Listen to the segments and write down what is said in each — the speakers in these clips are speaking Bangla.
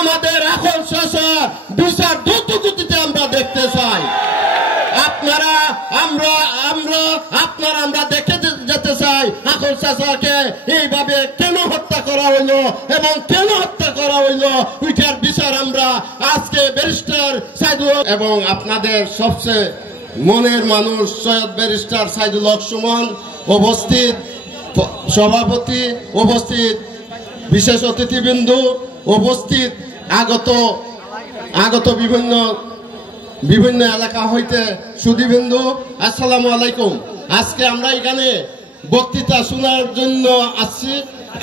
আমাদের এখন চাচা বিচার দ্রুত গতিতে আমরা দেখতে চাই। আপনারা আমরা দেখে যেতে চাই এখন চাচাকে এইভাবে কেন হত্যা করা হইলো এবং কেন হত্যা করা হইলো, ওইটার বিচার আমরা আজকে ব্যারিস্টার সাইদুল এবং আপনাদের সবচেয়ে মনের মানুষ সৈয়দ ব্যারিস্টার সাইদুল হক সুমন উপস্থিত, সভাপতি উপস্থিত, বিশেষ অতিথিবৃন্দ উপস্থিত, আগত বিভিন্ন এলাকা হইতে সুধীবৃন্দ, আসসালামু আলাইকুম। আজকে আমরা এখানে বক্তৃতা শোনার জন্য আসছি,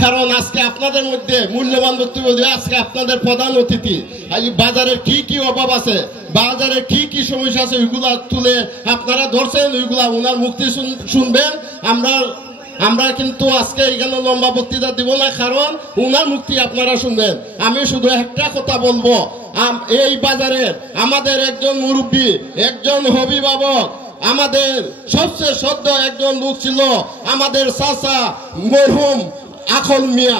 কারণ আজকে আপনাদের মধ্যে মূল্যবান বক্তব্য দিয়ে আজকে আপনাদের প্রধান অতিথি বাজারের কি অভাব আছে, বাজারে কি সমস্যা আছে, ওইগুলা তুলে আপনারা ধরছেন, ওইগুলা ওনার মুক্তি শুনবেন। আমরা কিন্তু আজকে এখানে লম্বা বক্তৃতা দিব না, কারণ উনার মুক্তি আপনারা শুনবেন। আমি শুধু একটা কথা বলবো, এই বাজারের আমাদের একজন মুরব্বী, একজন অভিভাবক, আমাদের সবচেয়ে শ্রদ্ধা একজন লোক ছিল আমাদের চাচা মরহুম আখল মিয়া।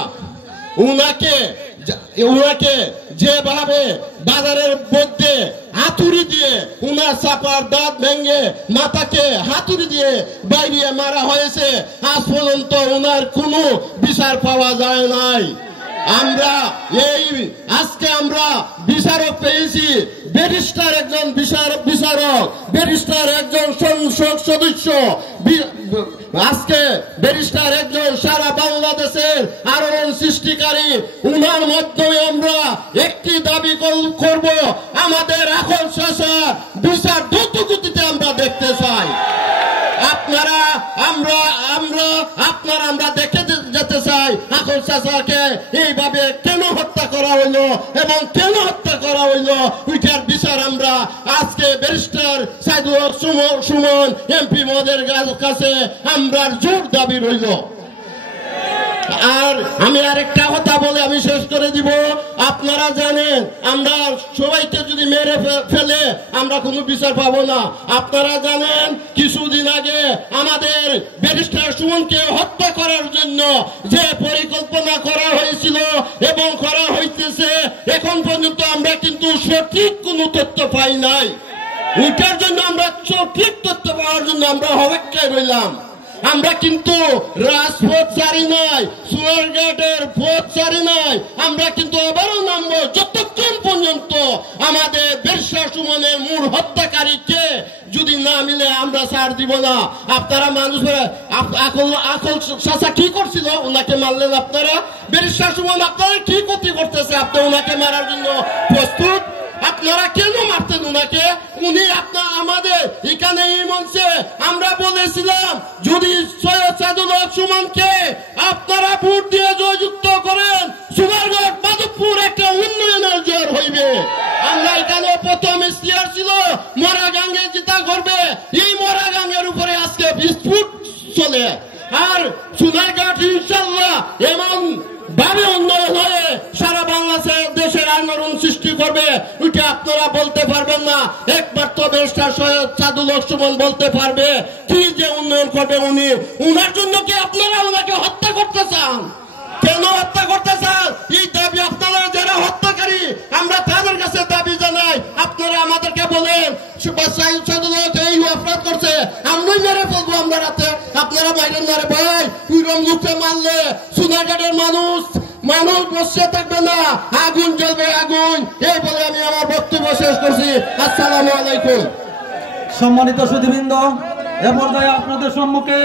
উনাকে যেভাবে বাজারের মধ্যে হাতুড়ি দিয়ে উনার চাপার দাঁত ভেঙে মাথাকে হাতুড়ি দিয়ে বাইরে মারা হয়েছে, আজ পর্যন্ত উনার কোনো বিচার পাওয়া যায় নাই। আজকে আমরা বিচারক পেয়েছি, ব্যারিস্টার একজন বিচারক, ব্যারিস্টার একজন সংসদ সদস্য, আজকে ব্যারিস্টার একজন সারা বাংলাদেশের আলোড়ন সৃষ্টিকারী। উনার মাধ্যমে আমরা একটি দাবি করব, আমাদের এখন চাচা বিচার দ্রুত গতিতে আমরা দেখতে চাই। আমরা দেখে যেতে চাই এখন চাচাকে এইভাবে কেন হত্যা করা হইলো এবং কেন হত্যা করা হইলো, ওইটার বিচার আমরা আজকে ব্যারিস্টার সাইদুল হক সুমন এমপি মহোদয়ের কাছে আমরা জোর দাবি রইল। আর আমি আরেকটা কথা বলে আমি শেষ করে দিব। আপনারা জানেন আমরা সবাইকে যদি মেরে ফেলে আমরা কোনো বিচার পাবো না। আপনারা জানেন কিছুদিন আগে আমাদের ব্যারিস্টার সুমনকে হত্যা করার জন্য যে পরিকল্পনা করা হয়েছিল এবং করা হইতেছে, এখন পর্যন্ত আমরা কিন্তু সঠিক কোনো তথ্য পাই নাই। ওইটার জন্য আমরা সঠিক তথ্য পাওয়ার জন্য আমরা অপেক্ষায় রইলাম। আমরা কিন্তু রাজপথ ছাড়ি নাই, সুয়ারঘাটের পথ ছাড়ি নাই, আমরা কিন্তু আবারও নামবো যতক্ষণ পর্যন্ত আমাদের ব্যারিস্টার সুমনের মূল হত্যাকারীকে যদি না মিলে আমরা ছাড় দিব না। আপনারা মানুষ আকল চাচা কি করছিল, ওনাকে মারলেন আপনারা। ব্যারিস্টার সুমন আপনারা কি ক্ষতি করতেছে, আপনি ওনাকে মারার জন্য প্রস্তুত? আপনারা কেন মারতেন উনাকে? উনি আমাদের এখানে এই মঞ্চে আমরা বলেছিলাম যদি সৈয়দ সাইদুল হক সুমনকে আপনারা ভোট দিয়ে জয়যুক্ত করেন, সুনারগঞ্জ মাধবপুর একটা উন্নয়নের জোর হইবে। আমরা এখানে প্রথম ইশতেহার ছিল মরা গাঙ্গে জিতা করবে, এই মরা গাঙ্গের উপরে আজকে বিস্ফোট চলে। আর সুনারগঞ্জ ইনশাল্লাহ এমন ভাবে উন্নয়ন হয়ে সারা বাংলাদেশের আন্দোলন সৃষ্টি করবে, ওইটা আপনারা বলতে পারবেন না। একবার তো ব্যারিস্টার সৈয়দ সাইদুল হক সুমন বলতে পারবে কি যে উন্নয়ন করবে উনি। উনার জন্য কি আপনারা ওনাকে হত্যা করতে চান? কেন হত্যা করতে চান? এই দাবি আপনারা যারা হত্যাকারী আমরা তাদের কাছে দাবি জানাই। আপনারা আমাদেরকে বলেন সাইদুল হক এই অপরাধ করছে, আমরাই মেরে ফেলবো আমরা রাতে, আপনারা বাইরে মারে ভাই। কুইরম লোককে মারলে সোনারঘাটের মানুষ বসে থাকবে না, আগুন জ্বলবে আগুন। এই বলে আমি আমার বক্তব্য শেষ করছি। আসসালামু আলাইকুম। সম্মানিত সুধীবৃন্দ, এ পর্যায়ে আপনাদের সম্মুখে